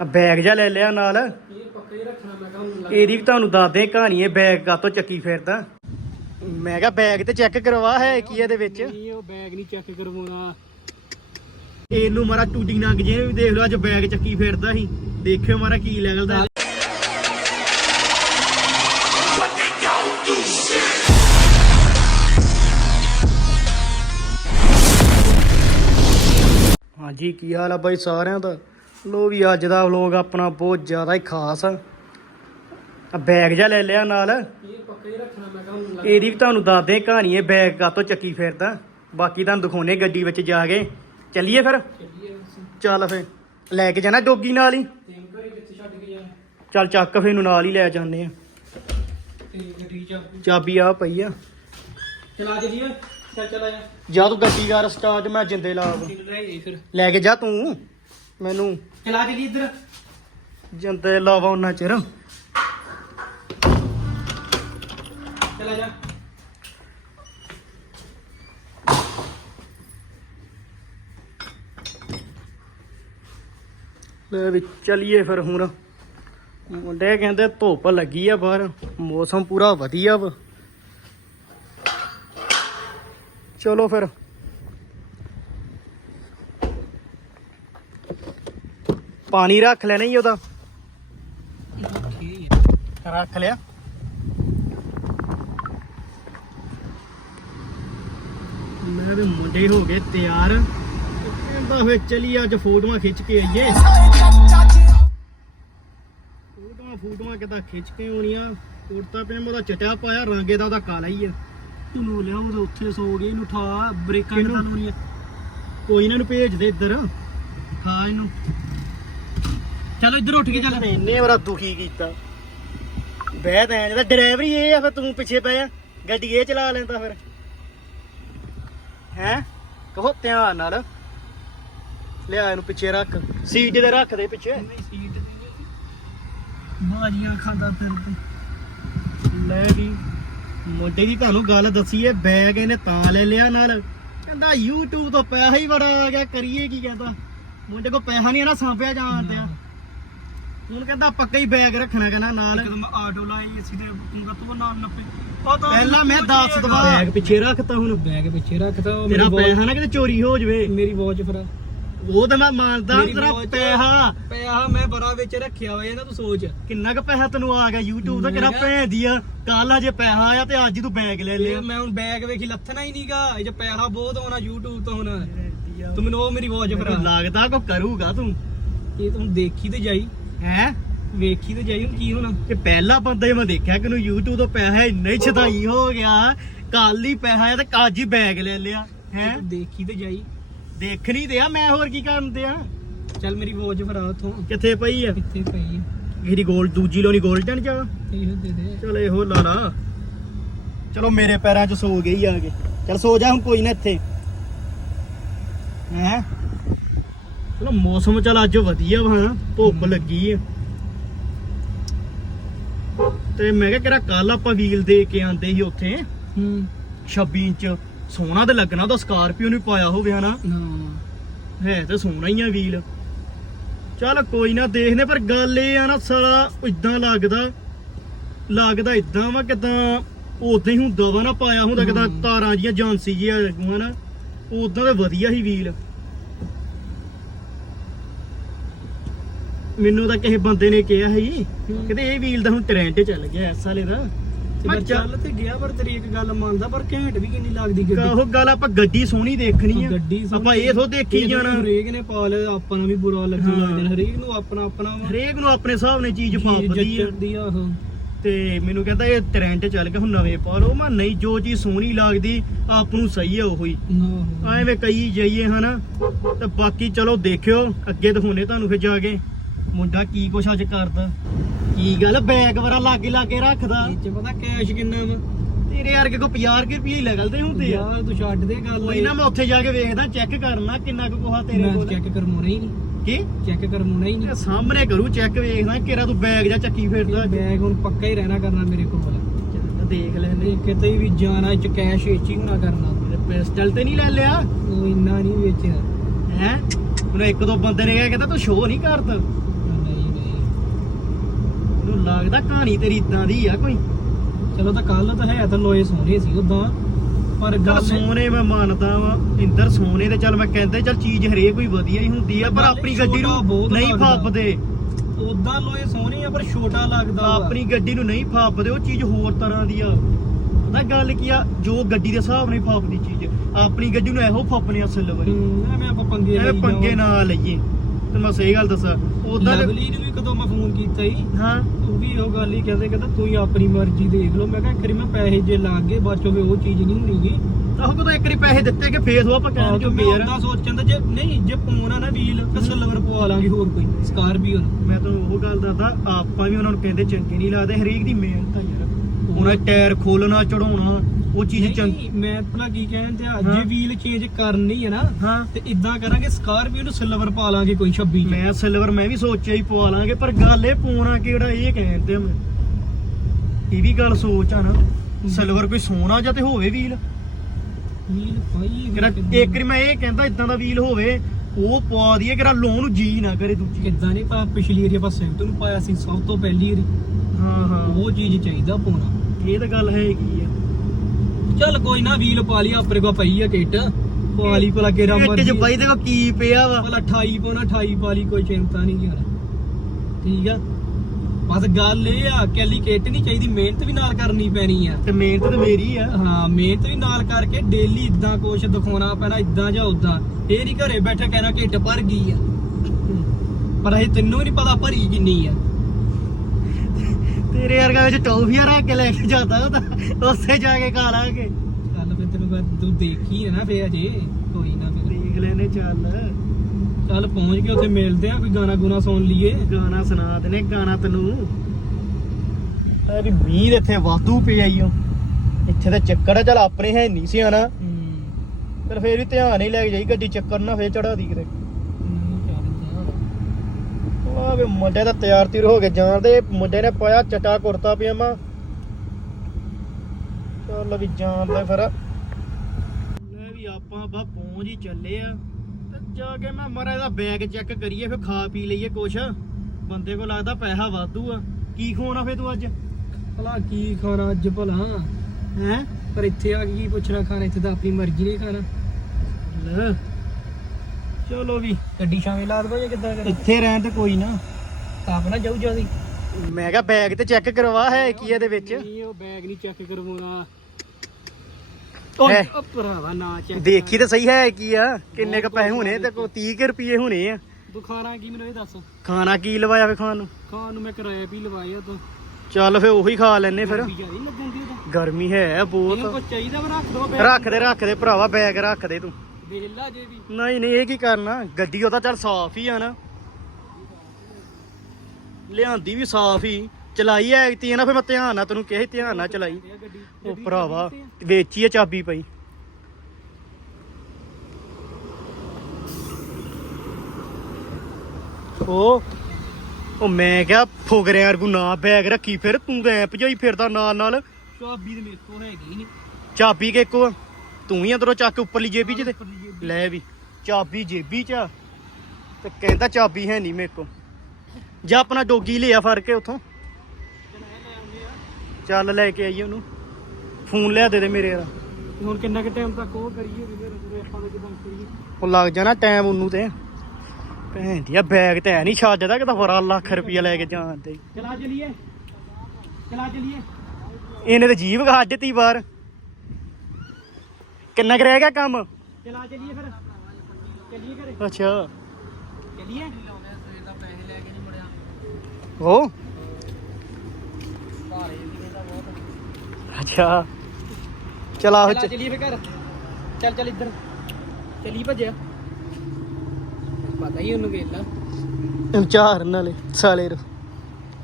ਆ ਬੈਗ ਜਾ ਲੈ ਲਿਆ ਨਾਲ। ਇਹ ਪੱਕਾ ਹੀ ਰੱਖਣਾ ਮੈਂ ਕਹਾਂ ਹੁਣ ਇਹਦੀ ਵੀ ਤੁਹਾਨੂੰ ਦੱਸਦੇ ਕਹਾਣੀ ਇਹ ਬੈਗ ਕਾਤੋਂ ਚੱਕੀ ਫਿਰਦਾ। ਮੈਂ ਕਿਹਾ ਬੈਗ ਤੇ ਚੈੱਕ ਕਰਵਾ ਹੈ ਕੀ ਇਹਦੇ ਵਿੱਚ? ਨਹੀਂ ਉਹ ਬੈਗ ਨਹੀਂ ਚੈੱਕ ਕਰਵਾਉਣਾ। ਇਹਨੂੰ ਮਾਰਾ ਟੂਟੀ ਨੰਗ ਜੇ ਵੀ ਦੇਖ ਲਓ ਅੱਜ ਬੈਗ ਚੱਕੀ ਫਿਰਦਾ ਸੀ। ਦੇਖਿਓ ਮਾਰਾ ਕੀ ਲੈਵਲ ਦਾ। ਹਾਂਜੀ ਕੀ ਹਾਲ ਆ ਬਾਈ ਸਾਰਿਆਂ ਦਾ? ਲੋ ਵੀ ਅੱਜ ਦਾ ਵਲੋਗ ਆਪਣਾ ਬਹੁਤ ਜ਼ਿਆਦਾ ਹੀ ਖਾਸ ਆ। ਬੈਗ ਜਾ ਲੈ ਲਿਆ ਨਾਲ। ਇਹ ਪੱਕਾ ਹੀ ਰੱਖਣਾ ਮੈਂ ਕਹਾਂ ਹੁਣ ਇਹਦੀ ਵੀ ਤੁਹਾਨੂੰ ਦੱਸਦੇ ਕਹਾਣੀ ਇਹ ਬੈਗ ਕਾਤੋਂ ਚੱਕੀ ਫਿਰਦਾ। ਬਾਕੀ ਤੁਹਾਨੂੰ ਦਿਖਾਉਣੇ ਗੱਡੀ ਵਿੱਚ ਜਾ ਕੇ। ਚੱਲੀਏ ਫਿਰ? ਚੱਲ ਫੇ ਲੈ ਕੇ ਜਾਣਾ ਡੋਗੀ ਨਾਲ ਹੀ। ਜਾ ਚੱਲ ਚੱਕ ਫੇ ਨੂੰ ਨਾਲ ਹੀ ਲੈ ਜਾਂਦੇ ਆ। ਚਾਬੀ ਆ ਪਈ ਆ। ਚਲਾ ਚੱਲੀਏ ਚੱਲ ਚਲਾ ਜਾ। ਜਾ ਤੂੰ ਗੱਡੀ ਕਰ ਸਟਾਰਟ ਮੈਂ ਜਿੰਦੇ ਲਾ ਲੈ ਕੇ ਜਾ ਤੂੰ। ਮੈਨੂੰ। ਚਲਾ ਚੱਲੀ ਇੱਧਰ। ਜਿੰਦੇ ਲਾਵਾ ਉਹਨਾਂ ਚਿਰ। ਚਲਾ ਜਾ। ਲੈ ਵੀ ਚਲੀਏ ਫਿਰ ਹੁਣ। ਮੁੰਡੇ ਕਹਿੰਦੇ ਧੁੱਪ ਲੱਗੀ ਆ ਬਾਹਰ ਮੌਸਮ ਪੂਰਾ ਵਧੀਆ ਵਾ। ਚਲੋ ਫਿਰ। ਪਾਣੀ ਰੱਖ ਲੈਣਾ ਹੀ ਉਹਦਾ। ਠੀਕ ਰੱਖ ਲਿਆ। ਮੈਂ ਵੀ ਮੁੰਡੇ ਹੋ ਗਏ ਤਿਆਰ। ਕਹਿੰਦਾ ਫੇ ਚਲੀ ਅੱਜ ਫੋਟੋਆਂ ਖਿੱਚ ਕੇ ਆਈਏ। ਫੋਟੋਆਂ ਫੋਟੋਆਂ ਕਿਦਾਂ ਖਿੱਚ ਕੇ ਆਉਣੀਆਂ? ਕੁੜਤਾ ਪਜਾਮਾ ਦਾ ਚਟਿਆ ਪਾਇਆ ਰੰਗੇ ਦਾ ਉਹਦਾ ਕਾਲਾ ਹੀ ਆ। ਤੂੰ ਲਿਆ ਉਹ ਉੱਥੇ ਸੋ ਗਏ ਇਹਨੂੰ ਉਠਾ ਬ੍ਰੇਕਾਂ? ਕਿਦਾਂ ਲਾਉਣੀਆਂ? ਕੋਈ ਇਹਨਾਂ ਨੂੰ ਭੇਜ ਦੇ ਇੱਧਰ। ਖਾ ਇਹਨੂੰ। ਚਲੋ ਇੱਧਰ ਉੱਠ ਕੇ ਚੱਲ। ਇੰਨੇ ਬੜਾ ਦੁਖੀ ਕੀਤਾ। ਬਹਿ ਤਾਂ ਜਿਹੜਾ ਡਰਾਈਵਰ ਹੀ ਇਹ ਆ ਫਿਰ ਤੂੰ ਪਿੱਛੇ ਪੈ ਜਾ। ਗੱਡੀ ਇਹ ਚਲਾ ਲੈਂਦਾ ਫਿਰ। ਹੈ? ਕਹੋ ਧਿਆਨ ਨਾਲ। ਲਿਆ ਇਹਨੂੰ ਪਿੱਛੇ ਰੱਖ। ਸੀਟ ਤੇ ਰੱਖ ਦੇ ਪਿੱਛੇ। ਸੀਟ ਬਾਜੀਆਂ ਖਾਂਦਾ ਫਿਰ ਤੇ। ਲੈ ਵੀ ਮੁੰਡੇ ਦੀ ਤੁਹਾਨੂੰ ਗੱਲ ਦੱਸੀ ਏ ਬੈਗ ਇਹਨੇ ਤਾਂ ਲੈ ਲਿਆ ਨਾਲ। ਕਹਿੰਦਾ YouTube ਤੋਂ ਪੈਸਾ ਹੀ ਬੜਾ ਆ ਗਿਆ ਕਰੀਏ ਕੀ ਕਹਿੰਦਾ। ਮੁੰਡੇ ਕੋ ਪੈਸਾ ਨਹੀਂ ਆ ਨਾ ਸਾਂਭਿਆ ਜਾਣ ਦਿਆ। ਹੁਣ ਕਹਿੰਦਾ ਪੱਕਾ ਹੀ ਬੈਗ ਰੱਖਣਾ ਕਹਿੰਦਾ ਨਾਲ। ਇੱਕਦਮ ਆਟੋ ਲਾਈ ਅਸੀਂ ਤੇ ਕਾ ਤੂੰ ਨਾਲ ਨੱਪੇ। ਪਹਿਲਾਂ ਮੈਂ ਦੱਸ ਦਵਾ। ਬੈਗ ਪਿੱਛੇ ਰੱਖਤਾ ਹੁਣ ਬੈਗ ਪਿੱਛੇ ਰੱਖਤਾ ਉਹ ਤੇਰਾ ਮੇਰੀ ਪੈਸਾ ਨਾ ਕਿਤੇ ਚੋਰੀ ਹੋ ਜਵੇ। ਮੇਰੀ ਵਾਚ ਫਿਰ ਉਹ ਤਾਂ ਮੈਂ ਮੰਨਦਾ ਮੇਰੀ ਤੇਰਾ watch- ਪੈਸਾ। ਪਿਆ ਮੈਂ ਬੜਾ ਵਿੱਚ ਰੱਖਿਆ ਹੋਇਆ ਨਾ ਤੂੰ ਸੋਚ। ਕਿੰਨਾ ਕੁ ਪੈਸਾ ਤੈਨੂੰ ਆ ਗਿਆ YouTube ਦਾ ਕਿਹੜਾ ਭੈਣ ਦੀ ਆ? ਕੱਲ ਅਜੇ ਪੈਸਾ ਆਇਆ ਤੇ ਅੱਜ ਤੂੰ ਬੈਗ ਲੈ ਲਿਆ। ਮੈਂ ਹੁਣ ਬੈਗ ਵੇਖੀ ਲੱਥਣਾ ਹੀ ਨਹੀਂਗਾ ਇਹ ਜੇ ਪੈਸਾ ਬਹੁਤ ਆਉਣਾ YouTube ਤੋਂ ਹੁਣ। ਤੂੰ ਮੈਨੂੰ ਉਹ ਮੇਰੀ ਵਾਚ ਫਿਰ ਲੱਗਦਾ ਕੋ ਕਰੂਗਾ ਤੂੰ? ਇਹ ਤੂੰ ਦੇਖੀ ਤੇ ਜਾਈ। ਹੈ? ਵੇਖੀ ਤੇ ਜਾਈ ਹੁਣ ਕੀ ਹੋਣਾ। ਕਿ ਪਹਿਲਾ ਬੰਦਾ ਹੀ ਮੈਂ ਦੇਖਿਆ ਕਿ ਨੂੰ YouTube ਤੋਂ ਪੈਸਾ ਇੰਨਾ ਹੀ ਛਦਾਈ ਹੋ ਗਿਆ ਕੱਲ ਹੀ ਪੈਸਾ ਆਇਆ ਤੇ ਅੱਜ ਹੀ ਬੈਗ ਲੈ ਲਿਆ ਹੈ? ਤੂੰ ਦੇਖੀ ਤੇ ਜਾਈ। ਦੇਖ ਨਹੀਂ ਦਿਆ ਮੈਂ ਹੋਰ ਕੀ ਕਰਨ ਦਿਆ? ਚੱਲ ਮੇਰੀ ਵਾਚ ਫੜਾ ਉਥੋਂ। ਕਿੱਥੇ ਪਈ ਆ? ਕਿੱਥੇ ਪਈ ਹੈ ਇਹਦੀ ਗੋਲ ਦੂਜੀ ਲੋਨੀ ਗੋਲਡਨ ਚ? ਆ? ਇਹ ਦੇ ਦੇ। ਚਲ ਇਹੋ ਲਾ ਲਾ। ਚਲੋ ਮੇਰੇ ਪੈਰਾਂ 'ਚ ਸੋ ਗਈ ਆ ਕੇ। ਚਲ ਸੋ ਜਾ ਹੁਣ ਕੋਈ ਨਾ ਇੱਥੇ। ਹੈ? ਚਲੋ ਮੌਸਮ ਚਲ ਅੱਜ ਵਧੀਆ ਵਾ ਧੁੱਪ ਲੱਗੀ ਆ। ਤੇ ਮੈਂ ਕਿਹਾ ਕਿਹੜਾ ਕੱਲ ਆਪਾਂ ਵੀਲ ਦੇ ਕੇ ਆਂਦੇ ਸੀ ਉੱਥੇ ਹੂੰ। 26 ਇੰਚ ਸੋਹਣਾ ਤੇ ਲੱਗਣਾ ਤਾਂ ਸਕਾਰਪੀਓ ਨੂੰ ਪਾਇਆ ਹੋਵੇ ਹਨਾ? ਹੈ। ਤੇ ਸੋਹਣਾ ਹੀ ਆ ਵੀਲ। ਚੱਲ ਕੋਈ ਨਾ ਦੇਖਦੇ ਪਰ ਗੱਲ ਇਹ ਆ ਨਾ ਸਾਲਾ ਇਦਾਂ ਲੱਗਦਾ ਲੱਗਦਾ ਇਦਾਂ ਵਾ ਕਿਦਾਂ ਉਦਾਂ ਹੀ ਹੁੰਦਾ ਵਾ ਨਾ ਪਾਇਆ ਹੁੰਦਾ ਕਿਦਾਂ। ਤਾਰਾਂ ਜੀਆਂ ਜਾਂਸੀ ਜੀਆਂ ਹਨਾ ਉਦਾਂ ਤੇ ਵਧੀਆ ਹੀ ਵੀਲ। ਮੈਨੂੰ ਤਾਂ ਕਿਸੇ ਬੰਦੇ ਨੇ ਕਿਹਾ ਸੀ। ਕਹਿੰਦੇ ਇਹ ਵੀਲ ਦਾ ਹੁਣ ਟ੍ਰੈਂਡ ਚੱਲ ਗਿਆ ਇਸ ਸਾਲੇ ਦਾ। ਮੈਂ ਚੱਲ ਤੇ ਗਿਆ ਪਰ ਤੇਰੀ ਇੱਕ ਗੱਲ ਮੰਨਦਾ ਪਰ ਘੈਂਟ ਵੀ ਕਿੰਨੀ ਲੱਗਦੀ ਗੱਡੀ। ਉਹ ਗੱਲ ਆਪਾਂ ਗੱਡੀ ਸੋਹਣੀ ਦੇਖਣੀ ਆ। ਆਪਾਂ ਇਹ ਥੋ ਦੇਖੀ ਜਾਣਾ। ਹਰੇਕ ਨੇ ਪਾ ਲਿਆ ਆਪਾਂ ਨੂੰ ਵੀ ਬੁਰਾ ਲੱਗਣ। ਲੱਗ ਜਾਣਾ ਹਰੇਕ ਨੂੰ ਆਪਣਾ ਆਪਣਾ। ਹਰੇਕ ਨੂੰ ਆਪਣੇ ਹਿਸਾਬ ਨਾਲ ਚੀਜ਼ ਪਾਪਦੀ ਆ। ਤੇ ਮੈਨੂੰ ਕਹਿੰਦਾ ਇਹ ਟ੍ਰੈਂਡ ਚੱਲ ਗਿਆ ਹੁਣ ਨਵੇਂ ਪਾ ਲਓ। ਮੈਂ ਨਹੀਂ ਜੋ ਚੀਜ਼ ਸੋਹਣੀ ਲੱਗਦੀ ਆਪ ਨੂੰ ਸਹੀ ਹੈ ਉਹੀ। ਐਵੇਂ ਕਈ ਜਾਈਏ ਹਨਾ। ਤੇ ਬਾਕੀ ਚਲੋ ਦੇਖਿਓ ਅੱਗੇ ਦਿਖਾਉਣੇ ਤੁਹਾਨੂੰ ਫਿਰ ਜਾ ਕੇ। ਮੁੰਡਾ ਕੀ ਕੁਛ ਅੱਜ ਕਰਦਾ? ਕੀ ਗੱਲ? ਬੈਗ ਵਰਾ ਲਾਗੇ ਲਾਗੇ ਰੱਖਦਾ। ਇਹ ਚ ਪਤਾ ਕੈਸ਼ ਕਿੰਨਾ ਵਾ? ਤੇਰੇ ਵਰਗੇ ਕੋ 50 ਰੁਪਏ ਰੁਪਏ ਹੀ ਲੱਗਦੇ ਹੁੰਦੇ ਆ। ਯਾਰ ਤੂੰ ਛੱਡ ਦੇ ਗੱਲ। ਕੋਈ ਨਾ ਮੈਂ ਉੱਥੇ ਜਾ ਕੇ ਵੇਖਦਾ ਚੈੱਕ ਕਰਨਾ ਕਿੰਨਾ ਕੁ ਕੋਹਾ ਤੇਰੇ ਮੈਂ ਕੋਲ। ਚੈੱਕ ਕਰਵਾਉਣਾ ਹੀ ਨਹੀਂ। ਕੀ? ਚੈੱਕ ਕਰਵਾਉਣਾ ਹੀ ਤੇ ਨਹੀਂ ਸਾਹਮਣੇ ਕਰੂ ਚੈੱਕ ਵੇਖਦਾ ਕਿਹੜਾ ਤੂੰ ਬੈਗ ਜਾਂ ਚੱਕੀ ਫਿਰਦਾ। ਬੈਗ ਹੁਣ ਪੱਕਾ ਹੀ ਰਹਿਣਾ ਕਰਨਾ ਮੇਰੇ ਕੋਲ। ਚੱਲ ਦੇਖ ਲੈਂਦੇ ਨਹੀਂ ਕਿਤੇ ਵੀ ਜਾਣਾ ਇਹ ਚ ਕੈਸ਼ ਵਿੱਚ ਹੀ ਨਾ ਕਰਨਾ। ਪਿਸਟਲ ਤੇ ਨਹੀਂ ਲੈ ਲਿਆ? ਉਹ ਇੰਨਾ ਨਹੀਂ ਵਿੱਚ ਹੈ? ਉਹਨੇ ਇੱਕ ਦੋ ਬੰਦੇ ਨੇ ਕਿਹਾ ਕਹਿੰਦਾ ਤੂੰ ਸ਼ੋਅ ਨਹੀਂ ਕਰਦਾ। ਲੱਗਦਾ ਕਹਾਣੀ ਤੇਰੀ ਇਦਾਂ ਦੀ ਆ ਕੋਈ ਚਲੋ ਤਾਂ ਕੱਲ ਤਾਂ ਹੈ ਤਾਂ ਲੋਏ ਸੋਹਣੇ ਸੀ ਉਦਾਂ ਪਰ ਗੱਲ ਸੋਨੇ ਮੈਂ ਮੰਨਦਾ ਵਾ ਇੰਦਰ ਸੋਨੇ ਤੇ ਚੱਲ ਮੈਂ ਕਹਿੰਦਾ ਚੱਲ ਚੀਜ਼ ਹਰੇਕ ਕੋਈ ਵਧੀਆ ਹੀ ਹੁੰਦੀ ਆ ਪਰ ਆਪਣੀ ਗੱਡੀ ਨੂੰ ਨਹੀਂ। ਫੱਬਦੇ ਉਦਾਂ ਲੋਏ ਸੋਹਣੇ ਆ ਪਰ ਛੋਟਾ ਲੱਗਦਾ। ਆਪਣੀ ਗੱਡੀ ਨੂੰ ਨਹੀਂ ਫੱਬਦੇ ਉਹ ਚੀਜ਼ ਹੋਰ ਤਰ੍ਹਾਂ ਦੀ ਆ ਪਤਾ ਗੱਲ ਕੀ ਆ ਜੋ ਗੱਡੀ ਦੇ ਹਿਸਾਬ ਨਾਲ ਹੀ ਫੱਬਦੀ ਚੀਜ਼ ਆਪਣੀ ਗੱਡੀ ਨੂੰ ਇਹੋ ਫੱਬਨੇ ਅਸਲ ਹੂੰ, ਐਵੇਂ ਆਪਾਂ ਪੰਗੇ ਐਵੇਂ ਪੰਗੇ। ਨਾ ਲਈਏ ਤੇ ਮੈਂ ਸਹੀ ਗੱਲ ਦੱਸਾਂ ਉਦਾਂ ਕਦੋਂ ਮੈਂ ਫੋਨ ਕੀਤਾ ਹੀ ਹਾਂ। ਉਹ ਵੀ ਉਹ ਗੱਲ ਹੀ ਕਹਿੰਦੇ ਕਹਿੰਦਾ ਤੂੰ ਹੀ ਆਪਣੀ ਮਰਜ਼ੀ ਦੇਖ ਲਓ। ਮੈਂ ਕਿਹਾ ਕਰੀ ਮੈਂ ਪੈਸੇ ਜੇ ਲੱਗ ਗਏ ਬਾਅਦ ਚੋਂ ਵੀ ਉਹ ਚੀਜ਼ ਨਹੀਂ ਹੁੰਦੀਗੀ ਤਾਂ ਉਹ ਕਦੋਂ ਇੱਕ ਵਾਰੀ ਪੈਸੇ ਦਿੱਤੇ ਕਿ ਫੇਸ ਉਹ ਆਪਾਂ ਕਹਿਣ ਕਿਉਂਕਿ ਜੋਗੇ ਯਾਰ। ਉਦਾਂ ਸੋਚ ਕਹਿੰਦਾ ਜੇ ਨਹੀਂ ਜੇ ਪਾਉਣਾ ਨਾ ਵੀਲ ਤਾਂ ਸਿਲਵਰ ਪਵਾ ਲਾਂਗੇ ਹੋਰ ਕੋਈ ਸਕਾਰਪੀਓ ਮੈਂ ਤੁਹਾਨੂੰ ਉਹ ਗੱਲ ਦੱਸਦਾ ਆਪਾਂ ਵੀ ਉਹਨਾਂ ਨੂੰ ਕਹਿੰਦੇ ਚੰਗੇ ਨਹੀਂ ਲੱਗਦੇ ਹਰੇਕ ਦੀ ਮਿਹਨਤ ਆ ਯਾਰ ਉਹਨਾਂ ਦੇ ਟਾਇਰ ਖੋਲਣਾ ਚੜਾਉਣਾ ਉਹ ਚੀਜ਼ ਚੰਗੀ ਮੈਂ ਭਲਾ ਕੀ ਕਹਿੰਦੇ ਆ ਹਾਂ। ਜੇ ਵੀਲ ਚੇਂਜ ਕਰਨੀ ਹੈ ਨਾ ਹਾਂ। ਤੇ ਇਦਾਂ ਕਰਾਂਗੇ ਸਕਾਰਪੀਓ ਨੂੰ ਸਿਲਵਰ ਪਾ ਲਾਂਗੇ ਕੋਈ 26 ਚ। ਮੈਂ ਸਿਲਵਰ ਮੈਂ ਵੀ ਸੋਚਿਆ ਹੀ ਪਵਾ ਲਾਂਗੇ ਪਰ ਗੱਲ ਇਹ ਪਾਉਣਾ ਕਿਹੜਾ ਇਹ ਕਹਿੰਦੇ ਮੈਂ। ਇਹ ਵੀ ਗੱਲ ਸੋਚ ਆ ਨਾ। ਸਿਲਵਰ ਕੋਈ ਸੋਨਾ ਜਾਂ ਤੇ ਹੋਵੇ ਵੀਲ ਵੀਲ ਪਾਈਏ ਕਿਹੜਾ ਇੱਕ ਵਾਰੀ ਮੈਂ ਇਹ ਕਹਿੰਦਾ ਇਦਾਂ ਦਾ ਵੀਲ ਹੋਵੇ ਉਹ ਪਵਾ ਦਈਏ ਕਿਹੜਾ ਲੋਨ ਨੂੰ ਜੀ ਨਾ ਕਰੇ ਦੂਜੀ। ਕਿੱਦਾਂ ਨਹੀਂ ਪਾ ਪਿਛਲੀ ਵਾਰੀ ਆਪਾਂ ਸਿਫਟ ਨੂੰ ਪਾਇਆ ਸੀ ਸਭ ਤੋਂ ਪਹਿਲੀ ਵਾਰੀ। ਹਾਂ ਹਾਂ। ਉਹ ਚੀਜ਼ ਚਾਹੀਦਾ ਪਾਉਣਾ ਇਹ ਤਾਂ ਗੱਲ ਹੈਗੀ ਆ। ਚੱਲ ਕੋਈ ਨਾ ਵੀਲ ਪਾ ਲਈ ਆਪਣੇ ਕੋਲ ਪਈ ਆ ਕਿੱਟ। ਪਾ ਲਈ ਭਲਾ ਕਿਹੜਾ ਇੱਟ ਮਰਜ਼ੀ। ਚ ਬਾਈ ਤੇ ਕੋ ਕੀ ਪਿਆ ਵਾ? ਭਲਾ 28 ਪਾਉਣਾ 28 ਪਾ ਲਈ ਕੋਈ ਚਿੰਤਾ ਨਹੀਂ ਯਾਰ। ਠੀਕ ਆ? ਬਸ ਗੱਲ ਇਹ ਆ ਕਿ ਅਲੀ ਕਿੱਟ ਨਹੀਂ ਚਾਹੀਦੀ ਮਿਹਨਤ ਵੀ ਨਾਲ ਕਰਨੀ ਪੈਣੀ ਆ। ਤੇ ਮਿਹਨਤ ਤੇ ਮੇਰੀ ਆ। ਹਾਂ ਮਿਹਨਤ ਵੀ ਨਾਲ ਕਰਕੇ ਡੇਲੀ ਇਦਾਂ ਕੁਛ ਦਿਖਾਉਣਾ ਪੈਣਾ ਇਦਾਂ ਜਾਂ ਉਦਾਂ ਇਹ ਨਹੀਂ ਘਰੇ ਬੈਠੇ ਕਹਿਣਾ ਢਿੱਡ ਭਰ ਗਈ ਆ। ਪਰ ਇਹ ਤੈਨੂੰ ਵੀ ਨਹੀਂ ਪਤਾ ਭਰੀ ਕਿੰਨੀ ਆ। ਤੇਰੇ ਵਰਗਾ ਵਿੱਚ ਟੌਫੀਆਂ ਰੱਖ ਕੇ ਲੈ ਕੇ ਜਾਂਦਾ ਉਹ ਤਾਂ ਉੱਥੇ ਜਾ ਕੇ ਖਾ ਲਾਂਗੇ। ਚੱਲ ਫਿਰ ਤੈਨੂੰ ਕਹਿ- ਤੂੰ ਦੇਖੀ ਹੈ ਨਾ ਫੇਰ ਅਜੇ ਕੋਈ ਨਾ ਫਿਰ। ਦੇਖ ਲੈਨੇ ਚੱਲ। ਚੱਲ ਪਹੁੰਚ ਕੇ ਉੱਥੇ ਮਿਲਦੇ ਆ ਕੋਈ ਗਾਣਾ ਗੁਣਾ ਸੁਣ ਲਈਏ। ਗਾਣਾ ਸੁਣਾ ਦੇਨੇ ਗਾਣਾ ਤੈਨੂੰ। ਵੀ ਮੀਂਹ ਇੱਥੇ ਵਾਧੂ ਪਿਆ ਈ ਓ। ਇੱਥੇ ਤਾਂ ਚੱਕਰ ਆ ਚੱਲ ਆਪਣੇ ਹੈ ਨਹੀਂ ਸੀ ਪਰ ਫੇਰ ਵੀ ਧਿਆਨ ਹੀ ਲੈ ਕੇ ਜਾਈ ਗੱਡੀ ਚੱਕਰ ਨਾ ਫੇਰ ਚੜਾ ਦੀ ਕਿਤੇ। ਆ ਵੀ ਮੁੰਡੇ ਤਾਂ ਤਿਆਰ ਤਿਰ ਹੋ ਕੇ ਜਾਂਦੇ ਮੁੰਡੇ ਨੇ ਪਾਇਆ ਚਟਾ ਕੁਰਤਾ ਪਜਾਮਾ। ਚੱਲ ਵੀ ਜਾਂਦੇ ਫਿਰ। ਲੈ ਵੀ ਆਪਾਂ ਬਾ ਪਹੁੰਚ ਹੀ ਚੱਲੇ ਆ। ਤੇ ਜਾ ਕੇ ਮੈਂ ਮਰਾ ਇਹਦਾ ਬੈਗ ਚੈੱਕ ਕਰੀਏ ਫਿਰ ਖਾ ਪੀ ਲਈਏ ਕੁਛ। ਬੰਦੇ ਕੋ ਲੱਗਦਾ ਪੈਸਾ ਵਾਧੂ ਆ। ਕੀ ਖਵਾਉਣਾ ਫੇ ਤੂੰ ਅੱਜ? ਭਲਾ ਕੀ ਖਾਣਾ ਅੱਜ ਭਲਾ? ਹੈ? ਪਰ ਇੱਥੇ ਆ ਕੇ ਕੀ ਪੁੱਛਣਾ ਖਾਣਾ? ਇੱਥੇ ਤਾਂ ਆਪਣੀ ਮਰਜ਼ੀ ਨੇ ਖਾਣਾ। ਲੈ। ਚਲੋ ਵੀ। ਗੱਡੀ ਸ਼ਾਮੇ ਲਾ ਦੋ ਜਾਂ ਕਿੱਦਾਂ ਕਰਾਂ। ਇੱਥੇ ਰਹਿਣ ਤੇ ਕੋਈ ਨਾ। ਤਾਪ ਨਾ ਜਾਊ ਜਿਆਦੀ। ਮੈਂ ਕਿਹਾ ਬੈਗ ਤੇ ਚੈੱਕ ਕਰਵਾ ਹੈ ਕੀ ਇਹਦੇ ਵਿੱਚ? ਨਹੀਂ ਉਹ ਬੈਗ ਨਹੀਂ ਚੈੱਕ ਕਰਵਾਉਣਾ ਹੈ। ਉਹ ਭਰਾਵਾ ਨਾ ਚੈੱਕ ਦੇਖੀ ਤਾਂ ਸਹੀ ਹੈ ਕੀ ਆ। ਕਿੰਨੇ ਕ ਪੈਸੇ ਹੋਣੇ ਤੇ ਕੋ 30 ਕੁ ਰੁਪਏ ਹੋਣੇ ਆ। ਤੂੰ ਖਾਣਾ ਕੀ ਮੈਨੂੰ ਇਹ ਦੱਸ। ਖਾਣਾ ਕੀ ਲਵਾਇਆ ਵੇ ਖਾਣ ਨੂੰ? ਖਾਣ ਨੂੰ ਮੈਂ ਕਿਰਾਇਆ ਵੀ ਲਵਾਇਆ ਤੂੰ। ਚੱਲ ਫੇ ਉਹੀ ਖਾ ਲੈਨੇ ਫਿਰ। ਗਰਮੀ ਹੈ ਇਹਨੂੰ ਬਹੁਤ। ਕੁਝ ਚਾਹੀਦਾ ਵਾ ਰੱਖ ਦੋ ਬੈਗ ਰੱਖ ਦੇ ਰੱਖ ਦੇ ਭਰਾਵਾ ਬੈਗ ਰੱਖ ਦੇ ਤੂੰ। ਵੇਲਾ ਜੇ ਵੀ। ਨਹੀਂ ਨਹੀਂ ਇਹ ਕੀ ਕਰਨਾ? ਗੱਡੀ ਉਹਦਾ ਚੱਲ ਸਾਫ਼ ਹੀ ਆ ਨਾ। ਲਿਆਂਦੀ ਵੀ ਸਾਫ਼ ਹੀ। ਚਲਾਈ ਐਗਤੀ ਆ ਨਾ ਫੇ ਮੈਂ ਧਿਆਨ ਨਾਲ ਤੈਨੂੰ ਕਿਹਾ ਸੀ ਧਿਆਨ ਨਾਲ ਚਲਾਈ। ਉਹ ਭਰਾਵਾ ਵੇਚੀ ਆ ਚਾਬੀ ਪਈ। ਉਹ ਉਹ ਮੈਂ ਕਿਹਾ ਫੁਗਰਿਆਂ ਵਰਗੂ ਨਾ ਬੈਗ ਰੱਖੀ ਫਿਰ ਤੂੰ ਤਾਂ ਐ ਭਜਾਈ ਫਿਰਦਾ ਨਾਲ ਨਾਲ? ਚਾਬੀ ਤੇ ਮੇਰੇ ਕੋਲ ਹੈਗੀ ਨਹੀਂ। ਚਾਬੀ ਕਿ ਇੱਕੋ ਆ। ਤੂੰ ਵੀ ਅੰਦਰੋਂ ਚੱਕ ਕੇ ਉੱਪਰਲੀ ਜੇਬੀ 'ਚ ਤੇ ਲੈ ਵੀ ਚਾਬੀ ਜੇਬੀ 'ਚ। ਤੇ ਕਹਿੰਦਾ ਚਾਬੀ ਹੈ ਨਹੀਂ ਮੇਰੇ ਕੋ ਜਾਂ ਆਪਣਾ ਡੋਗੀ ਲਿਆ ਫੜ ਕੇ ਉਥੋਂ। ਚੱਲ ਲੈ ਕੇ ਆਈਏ ਉਹਨੂੰ। ਫੋਨ ਲਿਆ ਦੇ ਦੇ ਮੇਰੇ ਵਾਲਾ। ਹੁਣ ਕਿੰਨਾ ਕਿ ਟਾਈਮ ਤੱਕ ਉਹ ਕਰੀਏ ਵੀ ਫਿਰ ਆਪਾਂ ਦਾ ਕਿਦਾਂ ਕਰੀਏ? ਉਹ ਲੱਗ ਜਾਣਾ ਟਾਈਮ ਉਹਨੂੰ ਤੇ। ਭੈਣ ਦੀ ਬੈਗ ਤੇ ਨਹੀਂ ਛੱਜਦਾ ਕਿ ਤਾਂ ਬੜਾ ਲੱਖ ਰੁਪਇਆ ਲੈ ਕੇ ਜਾਂਦੇ ਚਲਾ ਚਲੀਏ। ਚਲਾ ਚਲੀਏ। ਇਹਨੇ ਤੇ ਜੀਵ ਕੱਢਤੀ ਬਾਹਰ। ਕਿੰਨਾ ਕੁ ਰਹਿ ਗਿਆ ਕੰਮ? ਚਲਾ ਚਲੀਏ ਫਿਰ। ਚਲੀਏ ਘਰੇ। ਅੱਛਾ। ਚਲੀਏ? ਉਹ ਅੱਛਾ। ਚਲਾ ਚਲਾ ਚਲੀਏ ਫਿਰ ਘਰ। ਚੱਲ ਚੱਲ ਇੱਧਰ। ਚਲੀ ਭੱਜਿਆ। ਪਤਾ ਹੀ ਉਹਨੂੰ ਵੇਲਾ ਚਾਰ ਨਾਲੇ ਸਾਲੇ ਨੂੰ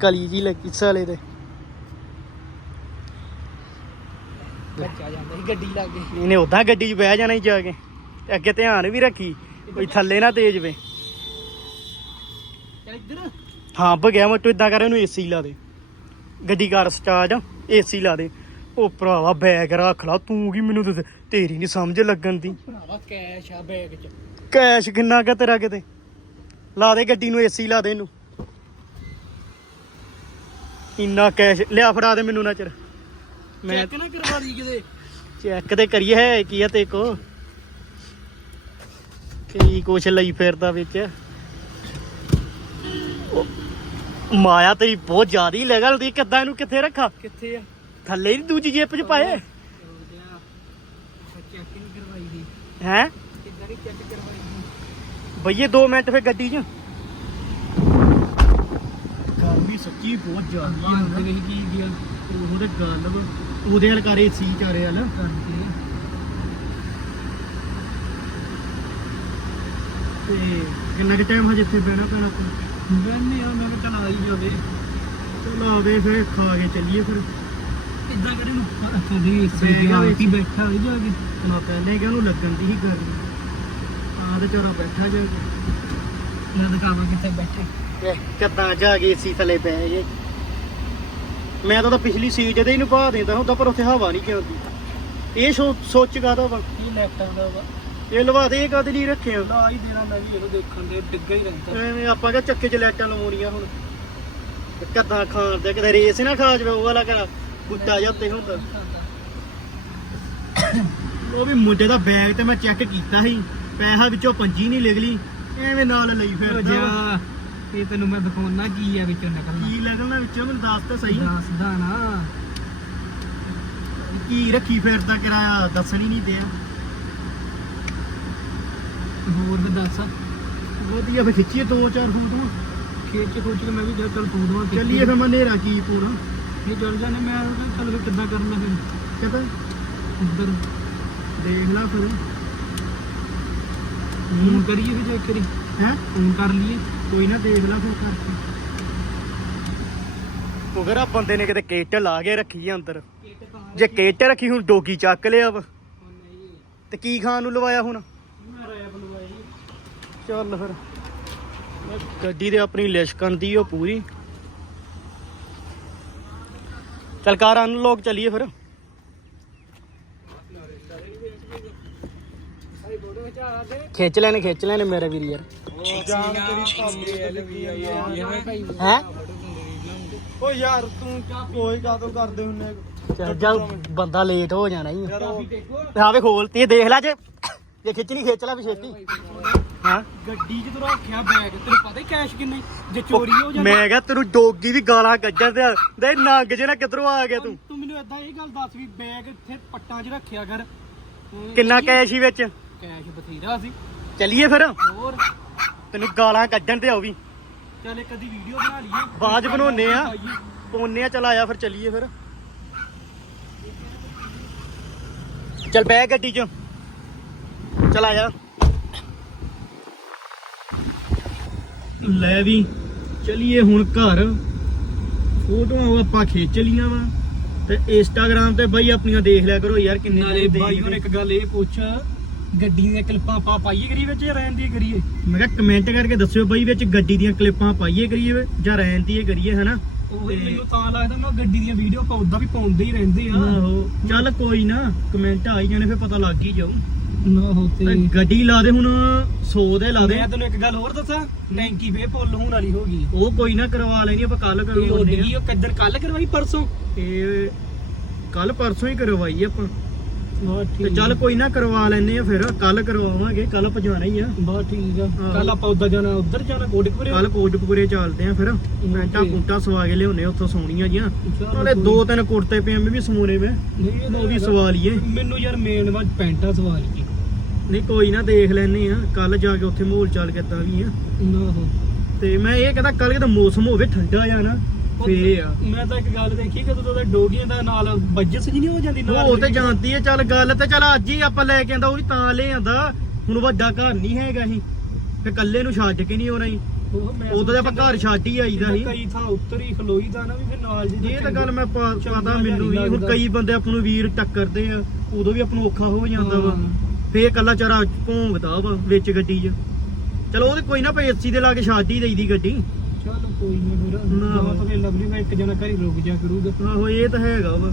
ਕਲੀ ਜੀ ਲੱਗੀ ਸਾਲੇ ਦੇ। ਬੱਚਾ ਜਾਂਦਾ ਸੀ ਗੱਡੀ ਲੱਗ ਗਈ ਇਹਨੇ ਉਦਾਂ ਗੱਡੀ 'ਚ ਬਹਿ ਜਾਣਾ ਹੀ ਜਾ ਕੇ। ਤੇ ਅੱਗੇ ਧਿਆਨ ਵੀ ਰੱਖੀ ਕੋਈ ਥੱਲੇ ਨਾ ਤੇਜ ਵੇ। ਚੱਲ ਇੱਧਰ। ਹਾਂ ਭਗਿਆ ਮੈਂ ਤੂੰ ਇਦਾਂ ਕਰ ਇਹਨੂੰ ਏਸੀ ਲਾ ਦੇ। ਗੱਡੀ ਕਰ ਸਟਾਰਟ ਏਸੀ ਲਾ ਦੇ। ਉਹ ਭਰਾਵਾ ਬੈਗ ਰੱਖ ਲਾ ਤੂੰ ਕੀ ਮੈਨੂੰ ਤੇ ਤੇਰੀ ਨਹੀਂ ਸਮਝ ਲੱਗਣ ਦੀ। ਭਰਾਵਾ ਕੈਸ਼ ਆ ਬੈਗ 'ਚ। ਕੈਸ਼ ਕਿੰਨਾ ਕੁ ਤੇਰਾ ਕਿਤੇ? ਲਾ ਦੇ ਗੱਡੀ ਨੂੰ ਏਸੀ ਲਾ ਦੇ ਇਹਨੂੰ। ਇੰਨਾ ਕੈਸ਼ ਲਿਆ ਫੜਾ ਦੇ ਮੈਨੂੰ ਨਾ ਚਿਰ। ਮੈਂ ਚੈੱਕ ਨਾ ਕਰਵਾ ਲਈ ਕਿਤੇ। ਚੈੱਕ ਤੇ ਕਰੀਏ ਹੈ ਕੀ ਆ ਤੇ ਕੋ ਕੀ ਕੁਛ ਲਈ ਫਿਰਦਾ ਵਿੱਚ। ਮਾਇਆ ਤੇਰੀ ਬਹੁਤ ਜ਼ਿਆਦਾ ਹੀ ਲੈਗਲ ਦੀ ਕਿੱਦਾਂ ਇਹਨੂੰ ਕਿੱਥੇ ਰੱਖਾਂ? ਕਿੱਥੇ ਆ? ਥੱਲੇ ਹੀ ਦੂਜੀ ਜੇਬ 'ਚ ਪਾਏ? ਚੈੱਕ ਨਹੀਂ ਕਰਵਾਈ ਦੀ ਹੈ? ਕਿੱਦਾਂ ਦੀ ਚੈੱਕ ਕਰਵਾਈ ਦੀ ਬਈਏ 2 ਮਿੰਟ ਫੇ ਗੱਡੀ 'ਚ। ਗਰਮੀ ਸੱਚੀ ਬਹੁਤ ਜ਼ਿਆਦਾ ਹਾਂ ਤੇ ਕੀ ਗਿਆ। ਉਹਦੇ ਗੱਲ। ਉਹਦੇ ਹਲ ਕਰੇ ਸੀ ਚਾਰੇ ਹਲ ਕਰਦੇ ਤੇ ਕਿੰਨਾ ਕਿ ਟਾਈਮ ਹਜੇ ਇੱਥੇ ਬਹਿਣਾ ਪੈਣਾ ਆਪਾਂ ਬੰਨੇ ਆ ਮੈਂ ਕਿਹਾ ਚੱਲ ਆ ਹੀ ਜਾਵੇ। ਚਲ ਆਵੇ ਫੇ ਖਾ ਕੇ ਚੱਲੀਏ ਫਿਰ। ਇਦਾਂ ਕਰੇ ਨੂੰ। ਕਦੇ ਬੈਗ ਸਹੀ ਆ ਵਿੱਚ। ਹੀ ਬੈਠਾ ਹੋਈ ਜਾ ਕੇ। ਨਾ ਪਹਿਲੇ ਕਿ ਉਹਨੂੰ ਲੱਗਣ ਦੀ ਹੀ ਗਰਮੀ ਆ ਤੇ ਚਾਰਾ ਬੈਠਾ ਜਾ ਮੈਂ ਦਿਖਾਵਾਂ ਕਿੱਥੇ ਬੈਠੇ? ਕਿੱਦਾਂ ਜਾ ਕੇ ਏਸੀ ਥੱਲੇ ਪੈ ਗਏ। ਮੈਂ ਤਾਂ ਪਿਛਲੀ ਸੀਟ ਇਹਦੇ ਹੀ ਨੂੰ ਪਾ ਦਿੰਦਾ ਹੁੰਦਾ ਪਰ ਉੱਥੇ ਹਵਾ ਨਹੀਂ ਚੱਲਦੀ। ਇਹ ਸੋਚ ਕਾਦਾ ਵਾ? ਇਹ ਲੈਪਟਾਪ ਦਾ ਵਾ। ਇਹ ਲਵਾ ਦੇ ਇਹ ਕਦ ਨਹੀਂ ਰੱਖਿਆ ਲਾ ਹੀ ਦੇਣਾ ਮੈਂ ਵੀ ਇਹਨੂੰ ਦੇਖਣ ਦੇ ਡਿੱਗਾ ਹੀ ਰਹਿੰਦਾ। ਐਵੇਂ ਆਪਾਂ ਕਹ ਚੱਕੇ ਚ ਲਾਈਟਾਂ ਲਵਾਉਣੀਆਂ ਹੁਣ। ਕਿੱਦਾਂ ਖਾਣ ਦੇ ਕਿਤੇ ਰੇਸ ਨਾ ਖਾ ਜਵੇ ਉਹ ਵਾਲਾ ਕਰਾ ਗੁੱਟਾ ਜਾਂ ਉੱਤੇ ਹੁੰਦਾ। ਉਹ ਵੀ ਮੁੰਡੇ ਦਾ ਬੈਗ ਤੇ ਮੈਂ ਚੈੱਕ ਕੀਤਾ ਸੀ ਪੈਸਾ ਵਿੱਚੋਂ ਪੰਜੀ ਨਹੀਂ ਨਿਕਲੀ ਐਵੇਂ ਨਾਲ ਲਈ ਫਿਰਦਾ ਵਾ। ਜਾ ਇਹ ਤੈਨੂੰ ਮੈਂ ਦਿਖਾਉਣਾ ਕੀ ਆ ਵਿੱਚੋਂ ਨਿਕਲਣਾ। ਕੀ ਲੱਗਣਾ ਵਿੱਚੋਂ ਮੈਨੂੰ ਦੱਸ ਤਾਂ ਸਹੀ। ਦੱਸਦਾ ਨਾ। ਕੀ ਰੱਖੀ ਫਿਰਦਾ ਕਿਰਾਇਆ ਦੱਸਣ ਹੀ ਨਹੀਂ ਦਿਆ। ਹੋਰ ਵੀ ਦੱਸ। ਵਧੀਆ ਫੇ ਖਿੱਚੀਏ ਦੋ ਚਾਰ ਫੋਟੋਆਂ ਖੇਤ ਚ ਖੋਚ ਕੇ ਮੈਂ ਵੀ ਜਾ ਚੱਲ ਤੂੰ ਦਵਾ ਚੱਲੀਏ ਫੇ ਮੈਂ ਨੇਰਾ ਕੀ ਪੂਰਾ। ਇਹ ਚੱਲ ਜਾਣੇ ਮੈਂ ਕਿਹਾ ਚੱਲ ਵੀ ਕਿੱਦਾਂ ਕਰਨਾ ਫਿਰ। ਕਿਤੇ ਉੱਧਰ ਦੇਖ ਲੈ ਫਿਰ। ਫੋਨ ਕਰੀਏ ਵੀ ਚੈੱਕ ਕਰੀ ਹੈ? ਫੋਨ ਕਰ ਲਈਏ। ਕੋਈ ਨਾ ਦੇਖ ਲੈ ਫਿਰ ਕਰਕੇ ਉਹ ਘਰਾ ਬੰਦੇ ਨੇ ਕਿਤੇ ਕੇਟ ਲਾ ਕੇ ਰੱਖੀ ਆ ਅੰਦਰ। ਜੇ ਕੇਟ ਰੱਖੀ ਹੁਣ ਡੋਗੀ ਚੱਕ ਲਿਆ ਵਾ। ਤੇ ਕੀ ਖਾਣ ਨੂੰ ਲਵਾਇਆ ਹੁਣ? ਚੱਲ ਫਿਰ। ਗੱਡੀ ਦੇ ਆਪਣੀ ਲਿਸ਼ਕਣ ਦੀ ਉਹ ਪੂਰੀ। ਚੱਲ ਕਾਰ ਅਨਲੋਕ ਚਲੀਏ ਫਿਰ। ਖਿੱਚ ਲੈਣੇ ਖਿੱਚ ਲੈਣੇ ਮੇਰੇ ਵੀਰ ਯਾਰ। ਹੈ? ਓ ਯਾਰ ਤੂੰ ਕੋਈ ਕਾਦੋਂ ਕਰਦੇ ਹੁੰਨੇ ਚੱਲ ਜਾ ਬੰਦਾ ਲੇਟ ਹੋ ਜਾਣਾ ਹੀ ਹਾਂ ਵੇ ਖੋਲਤੀ ਦੇਖ ਲੈ ਜੇ। ਜੇ ਖਿੱਚਣੀ ਖਿੱਚ ਲੈ ਵੀ ਛੇਤੀ। ਹਾਂ? ਗੱਡੀ 'ਚ ਤੂੰ ਰੱਖਿਆ ਬੈਗ ਤੈਨੂੰ ਪਤਾ ਹੀ ਕੈਸ਼ ਕਿੰਨੇ? ਜੇ ਚੋਰੀ ਹੋ ਜਾਂਦਾ ਮੈਂ ਕਿਹਾ ਤੈਨੂੰ ਡੋਗੀ ਵੀ ਗਾਲਾਂ ਕੱਢਣ ਤੇ ਦੇ ਨੰਗ ਜੇ ਨਾ ਕਿੱਧਰੋਂ ਆ ਗਿਆ ਤੂੰ। ਤੂੰ ਮੈਨੂੰ ਏਦਾਂ ਇਹ ਗੱਲ ਦੱਸ ਵੀ ਬੈਗ ਇੱਥੇ ਪੱਟਾਂ 'ਚ ਰੱਖਿਆ ਕਰ। ਕਿੰਨਾ ਕੈਸ਼ ਹੀ ਵਿੱਚ? ਕੈਸ਼ ਬਥੇਰਾ ਸੀ। ਚੱਲੀਏ ਫਿਰ। ਹੋਰ? ਤੈਨੂੰ ਗਾਲਾਂ ਕੱਢਣ ਤੇ ਆਉ ਵੀ। ਚੱਲ ਇੱਕ ਅੱਧੀ ਵੀਡੀਓ ਬਣਾ ਲਈਏ। ਬਾਅਦ 'ਚ ਬਣਾਉਂਦੇ ਆ। ਪੋਨੇ ਆ ਚਲ ਆਇਆ ਫਿਰ ਚੱਲੀਏ ਫਿਰ। ਚੱਲ ਬੈ ਗੱਡੀ 'ਚ। ਚਲ ਆਇਆ ਲੈ ਵੀ ਚਲੀਏ ਹੁਣ ਘਰ। ਫੋਟੋਆਂ ਆਪਾਂ ਖਿੱਚ ਲੀਆਂ ਵਾ। ਤੇ ਇੰਸਟਾਗ੍ਰਾਮ ਤੇ ਬਈ ਆਪਣੀਆਂ ਦੇਖ ਲਿਆ ਕਰੋ ਯਾਰ ਕਿੰਨੇ ਨਾਲੇ ਬਾਈ ਹੁਣ। ਇੱਕ ਗੱਲ ਇਹ ਪੁੱਛ ਗੱਡੀ ਦੀਆਂ ਕਲਿੱਪਾਂ ਆਪਾਂ ਪਾਈਏ ਕਰੀ ਵਿੱਚ ਜਾਂ ਰਹਿਣ ਦੀ ਕਰੀਏ? ਮੈਂ ਕਿਹਾ ਕਮੈਂਟ ਕਰਕੇ ਦੱਸਿਓ ਬਈ ਵਿੱਚ ਗੱਡੀ ਦੀਆਂ ਕਲਿੱਪਾਂ ਪਾਈਏ ਕਰੀਏ ਜਾਂ ਰਹਿਣ ਦੀ ਕਰੀਏ ਹਨਾ? ਉਹ ਤੇ- ਮੈਨੂੰ ਤਾਂ ਲੱਗਦਾ ਮੈਂ ਗੱਡੀ ਦੀਆਂ ਵੀਡੀਓ ਆਪਾਂ ਉਦਾਂ ਵੀ ਪਾਉਂਦੇ ਹੀ ਰਹਿੰਦੇ ਆ। ਆਹੋ। ਚੱਲ ਕੋਈ ਨਾ ਕਮੈਂਟ ਆਈ ਜਾਣੇ ਫਿਰ ਪਤਾ ਲੱਗ ਹੀ ਜਾਊ। ਨਾ ਹੋ ਤੇ ਗੱਡੀ ਲਾ ਦੇ ਹੁਣ 100 ਦੇ ਲਾ ਦੇ। ਮੈਂ ਤੈਨੂੰ ਇੱਕ ਗੱਲ ਹੋਰ ਦੱਸਾਂ ਟੈਂਕੀ ਫੇ ਫੁੱਲ ਹੋਣ ਵਾਲੀ ਹੋ ਗਈ। ਉਹ ਕੋਈ ਨਾ ਕਰਵਾ ਲੈਣੀ ਆਪਾਂ ਕੱਲ ਇਹ ਉੱਡ ਕਰਵਾਉਣੇ ਗਈ ਉਹ ਕੱਦਰ ਕੱਲ ਕਰਵਾਈ ਪਰਸੋਂ? ਇਹ ਕੱਲ ਪਰਸੋਂ ਹੀ ਕਰਵਾਈ ਆਪਾਂ। ਤੇ ਚੱਲ ਕੋਈ ਨਾ ਕਰਵਾ ਲੈਨੇ ਆ ਫਿਰ ਕੱਲ ਕਰਵਾਵਾਂਗੇ ਕੱਲ ਪਜਵਾਣਾ ਹੀ ਆ। ਬਹੁਤ ਠੀਕ ਆ। ਹਾਂ। ਕੱਲ ਆਪਾਂ ਉਦਾਂ ਜਾਣਾ ਉਧਰ ਜਾਣਾ ਕੋਟਕਪੁਰੇ? ਕੱਲ ਕੋਟਕਪੂਰੇ ਚੱਲਦੇ ਆ ਫਿਰ। ਪੈਂਟਾਂ ਪੁੰਟਾਂ ਸਵਾ ਕੇ ਲਿਆਉਣੇ ਉੱਥੋਂ ਸੋਹਣੀਆਂ ਜੀਆਂ ਚੱਲ ਨਾਲੇ ਕੋਈ- ਦੋ ਤਿੰਨ ਕੁੜਤੇ ਪਜਾਮੇ ਵੀ ਸਮੂਰੇ ਵੇ ਨਹੀਂ ਇਹ ਉਹ ਵੀ ਸਵਾ ਲਈਏ। ਮੈਨੂੰ ਯਾਰ ਮੇਨ ਵਾ ਪੈਂਟਾਂ ਸਵਾ ਲਈਏ। ਨਹੀਂ ਕੋਈ ਨਾ ਦੇਖ ਲੈਨੇ ਆ। ਕੱਲ ਜਾ ਕੇ ਉੱਥੇ ਮਾਹੌਲ ਚੱਲ ਕਿੱਦਾਂ ਵੀ ਆ। ਨਾ ਹੋ। ਤੇ ਮੈਂ ਇਹ ਕਹਿੰਦਾ ਕੱਲ ਕਿਤੇ ਮੌਸਮ ਹੋਵੇ ਠੰਡਾ ਜਾਂ ਨਾ ਫੇ ਆ। ਮੈਂ ਤਾਂ ਇੱਕ ਗੱਲ ਦੇਖੀ ਕਿ ਤੂੰ ਡੋਗੀਆਂ ਦਾ ਨਾਲ ਬੱਜਸ ਜੀ ਨਹੀਂ ਹੋ ਜਾਂਦੀ ਨਾਲ ਉਹ ਤੇ ਜਾਂਦੀ ਹੈ ਚੱਲ ਗੱਲ ਤੇ ਚੱਲ ਅੱਜ ਹੀ ਆਪਾਂ ਲੈ ਕੇ ਆਂਦਾ ਉਹ ਵੀ ਤਾਂ ਲੈ ਆਂਦਾ। ਹੁਣ ਵੱਡਾ ਘਰ ਨਹੀਂ ਹੈਗਾ ਸੀ ਤੇ ਕੱਲੇ ਨੂੰ ਛੱਡ ਕੇ ਨਹੀਂ ਆਉਣਾ ਸੀ ਉਹ ਮੈਂ ਉਦੋਂ ਤੇ ਆਪਾਂ ਘਰ ਛੱਡ ਹੀ ਆਈਦਾ ਸੀ। ਕਈ ਥਾਂ ਉੱਤਰ ਹੀ ਖਲੋਈ ਦਾ ਨਾ ਵੀ ਫਿਰ ਨਾਲ ਜੀ ਇਹ ਤਾਂ ਗੱਲ ਮੈਂ ਪਤਾ ਮੈਨੂੰ ਵੀ। ਹੁਣ। ਕਈ ਬੰਦੇ ਆਪਾਂ ਨੂੰ ਵੀਰ ਟੱਕਰਦੇ ਆ ਉਦੋਂ ਵੀ ਆਪਾਂ ਨੂੰ ਔਖਾ ਹੋ ਜਾਂਦਾ ਵਾ। ਫੇ ਕੱਲਾ ਚਾਰਾ ਭੋਂਗਦਾ ਵਾ ਵਿੱਚ ਗੱਡੀ 'ਚ। ਚਲੋ ਉਹਦੇ ਕੋਈ ਨਾ ਭਾਈ ਏਸੀ ਦੇ ਲਾ ਕੇ ਛੱਡ ਹੀ ਦੇਈਦੀ ਗੱਡੀ। ਚਲ ਕੋਈ ਨਹੀਂ ਫਿਰ। ਨਾ। ਨਾ ਤਾਂ ਫਿਰ ਲਵਲੀ ਮੈਂ ਇੱਕ ਜਣਾ ਘਰੀ ਰੁਕ ਜਾ ਕਰੂਗਾ। ਆਹੋ ਇਹ ਤਾਂ ਹੈਗਾ ਵਾ।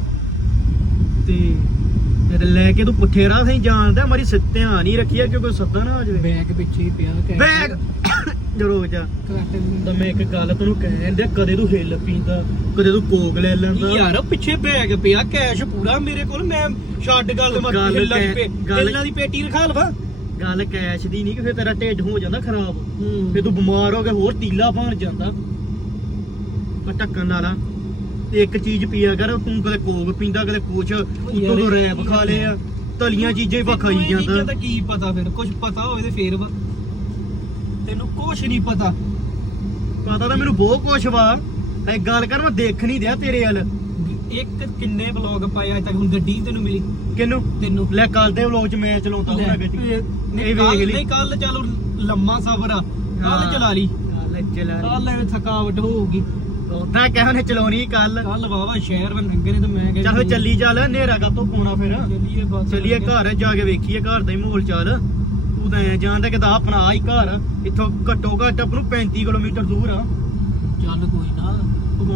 ਤੇ ਲੈ ਕੇ ਤੂੰ ਪੁੱਠੇ ਰਾਹ ਸਹੀ ਜਾਣਦਾ ਮਾਰੀ ਸਿੱਤਿਆਂ ਨਹੀਂ ਰੱਖਿਆ ਕਿ ਕੋਈ ਸੱਦਾ ਨਾ ਆ ਜਾਵੇ। ਬੈਗ ਪਿੱਛੇ ਹੀ ਪਿਆ ਕੈਸ਼ ਬੈਗ! ਜਰੋ ਜਾ। ਤਾਂ ਮੈਂ ਇੱਕ ਗੱਲ ਤੈਨੂੰ ਕਹਿਣ ਦਿਆ ਕਦੇ ਤੂੰ ਹਿੱਲ ਪੀਂਦਾ ਕਦੇ ਤੂੰ ਕੋਕ ਲੈ ਲੈਂਦਾ। ਯਾਰ ਪਿੱਛੇ ਬੈਗ ਪਿਆ ਕੈਸ਼ ਪੂਰਾ ਮੇਰੇ ਕੋਲ ਮੈਂ ਛੱਡ ਗੱਲ ਮੈਂ ਗੱਲ ਹਿੱਲਾਂ ਦੀ ਕੈ- ਪੇ- ਗੱਲ- ਹਿੱਲਾਂ ਦੀ ਪੇਟੀ ਰਖਾ ਲਵਾ। ਗੱਲ ਕੈਸ਼ ਦੀ ਨਹੀਂ ਕਿ ਫਿਰ ਤੇਰਾ ਢਿੱਡ ਹੋ ਜਾਂਦਾ ਖਰਾਬ। ਫਿਰ ਤੂੰ ਬਿਮਾਰ ਹੋ ਕੇ ਹੋਰ ਤੀਲਾ ਬਣ ਜਾਂਦਾ। ਪਰ ਢੱਕਣ ਵਾਲਾ। ਤੇ ਇੱਕ ਚੀਜ਼ ਪੀਆ ਕਰ ਤੂੰ ਕਦੇ ਕੋਕ ਪੀਂਦਾ ਕਦੇ ਕੁਛ। ਉੱਤੋਂ ਤੋਂ ਰੈਪ ਖਾ ਲਿਆ। ਤਲੀਆਂ ਚੀਜ਼ਾਂ ਹੀ ਖਾਈ ਚੀਜ਼ਾਂ ਜਾਂਦਾ। ਦਾ ਕੀ ਪਤਾ ਫਿਰ ਕੁਝ ਪਤਾ ਹੋਵੇ ਤੇ ਫੇਰ ਵਾ। ਤੈਨੂੰ ਕੁਝ ਨਹੀਂ ਪਤਾ। ਪਤਾ ਤਾਂ ਮੈਨੂੰ ਬਹੁਤ ਕੁਛ ਵਾ। ਐ ਗੱਲ ਕਰ ਮੈਂ ਦੇਖ ਨਹੀਂ ਦਿਆ ਤੇਰੇ ਵੱਲ। ਇੱਕ ਕਿੰਨੇ ਵਲੌਗ ਪਾਏ ਅਜ ਤੱਕ ਹੁਣ ਗੱਡੀ ਨੀ ਤੈਨੂੰ ਮਿਲੀ। ਕਿਨੂੰ ਤੈਨੂੰ ਲੈ ਕੱਲ ਦੇ ਵਲੋਗ ਚ ਮੈਂ ਚਲਾਉਂਦਾ ਹੁਣਾ ਗੱਡੀ। ਇਹ ਵੇਖ ਲਈ। ਨਹੀਂ ਕੱਲ ਚਲੋ ਲੰਮਾ ਸਫ਼ਰ ਆ। ਕੱਲ। ਚਲਾ ਲਈ। ਲੈ ਚਲਾ ਕੱਲ ਐਵੇਂ ਥਕਾਵਟ ਹੋਊਗੀ। ਉਦਾਂ ਕਹਿ ਉਹਨੇ ਚਲਾਉਣੀ ਕੱਲ ਕੱਲ ਵਾਵਾ ਸ਼ਹਿਰ ਵੱਲ ਲੰਘੇ ਨੇ ਤੇ ਮੈਂ ਕਿਹਾ ਚੱਲ ਚੱਲੀ ਚੱਲ ਹਨੇਰਾ ਕਾ ਪਾਉਣਾ ਫਿਰ? ਚੱਲੀਏ ਬਸ। ਚੱਲੀਏ ਘਰ ਜਾ ਕੇ ਵੇਖੀਏ ਘਰ ਦਾ ਹੀ ਮਾਹੌਲ ਚਾਲ। ਤੂੰ ਤਾਂ ਜਾਣਦਾ ਕਿ ਦਾ ਆਪਣਾ ਆ ਹੀ ਘਰ। ਇੱਥੋਂ ਘੱਟੋ ਘੱਟ ਆਪ ਨੂੰ 35 ਕਿਲੋਮੀਟਰ ਦੂਰ ਆ। ਚੱਲ ਕੋਈ ਨਾ।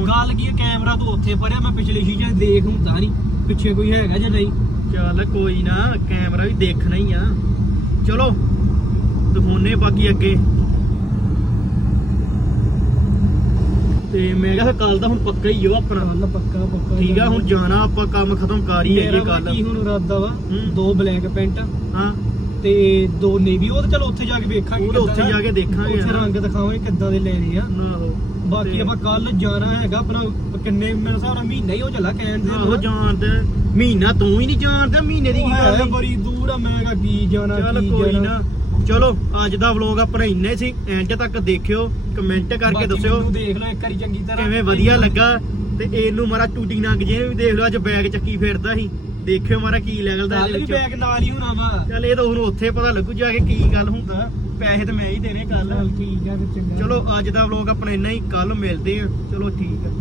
ਗੱਲ ਕੀ ਕੈਮਰਾ ਤੂੰ ਉੱਥੇ ਪੜਿਆ ਮੈਂ ਪਿਛਲੇ ਸ਼ੀਸ਼ੇ ਦੇਖ ਹੁੰਦਾ ਨਹੀਂ ਪਿੱਛੇ ਕੋਈ ਹੈਗਾ ਜਾਂ ਨਹੀਂ? ਚੱਲ ਕੋਈ ਨਾ ਕੈਮਰਾ ਵੀ ਦੇਖਣਾ ਹੀ ਆ। ਚਲੋ ਦਿਖਾਉਨੇ ਬਾਕੀ ਅੱਗੇ। ਤੇ ਮੈਂ ਕਿਹਾ ਕੱਲ ਦਾ ਹੁਣ ਪੱਕਾ ਹੀ ਹੋ ਆਪਣਾ ਕੱਲ ਪੱਕਾ ਪੱਕਾ ਠੀਕ ਆ ਹੁਣ ਜਾਣਾ ਆਪਾਂ ਕੰਮ ਖਤਮ ਕਰ ਹੀ ਵਾ ਕੱਲ ਕੀ ਹੁਣ ਇਰਾਦਾ ਵਾ। ਦੋ ਬਲੈਕ ਪੈਂਟ। ਹਾਂ। ਤੇ ਦੋ ਨੇਵੀ ਉਹ ਤਾਂ ਚਲੋ ਉੱਥੇ ਜਾ ਕੇ ਵੇਖਾਂਗੇ ਉਹ ਉੱਥੇ ਜਾ ਕੇ ਦੇਖਾਂਗੇ ਉੱਥੇ। ਰੰਗ ਦਿਖਾਵਾਂਗੇ ਕਿੱਦਾਂ ਦੇ ਲੈਣੇ ਆ। ਨਾ ਹੋ ਬਾਕੀ ਆਪਾਂ ਕੱਲ ਜਾਣਾ ਹੈਗਾ ਆਪਣਾ ਕਿੰਨੇ ਮੇਰੇ ਹਿਸਾਬ ਨਾਲ ਮਹੀਨਾ ਹੀ ਹੋ ਚੱਲਾ ਕਹਿਣ ਦੇ ਆਹੋ ਜਾਣਦਾ ਮਹੀਨਾ ਤੂੰ ਹੀ ਨਹੀਂ ਜਾਣਦਾ ਮਹੀਨੇ ਦੀ ਕੀ ਗੱਲ ਹੈ ਬੜੀ ਦੂਰ ਆ ਮੈਂ ਕਿਹਾ ਕੀ ਜਾਣਾ ਚੱਲ ਕੋਈ ਜਾਣਾ। ਨਾ। ਚਲੋ ਅੱਜ ਦਾ ਵਲੋਗ ਆਪਣਾ ਇੰਨਾ ਹੀ ਸੀ। ਐਂਡ ਤੱਕ ਦੇਖਿਓ ਕਮੈਂਟ ਕਰਕੇ ਬਾਕੀ ਦੱਸਿਓ। ਮੈਨੂੰ ਦੇਖ ਲਓ ਇੱਕ ਵਾਰੀ ਚੰਗੀ ਤਰ੍ਹਾਂ। ਕਿਵੇਂ ਵਧੀਆ ਲੱਗਾ। ਤੇ ਇਹਨੂੰ ਮਾਰਾ ਟੂਟੀ ਨੰਗ ਜੇ ਵੀ ਦੇਖ ਲਓ ਅੱਜ ਬੈਗ ਚੱਕੀ ਫਿਰਦਾ ਸੀ। ਦੇਖਿਓ ਮਾਰਾ ਕੀ ਲੈਵਲ ਦਾ ਕੱਲ ਇਹਦੇ ਵੀ ਵਿੱਚ। ਬੈਗ ਨਾਲ ਹੀ ਹੋਣਾ ਵਾ। ਚੱਲ ਇਹ ਤਾਂ ਹੁਣ ਉੱਥੇ ਪਤਾ ਲੱਗੂ ਜਾ ਕੇ ਕੀ ਗੱਲ ਹੁੰਦਾ। ਪੈਸੇ ਤਾਂ ਮੈਂ ਹੀ ਦੇਣੇ ਕੱਲ ਠੀਕ ਆ ਚੰਗਾ। ਚਲੋ ਅੱਜ ਦਾ ਵਲੋਗ ਆਪਣਾ ਇੰਨਾ ਹੀ। ਕੱਲ ਮਿਲਦੇ ਆ। ਚਲੋ ਠੀਕ ਆ।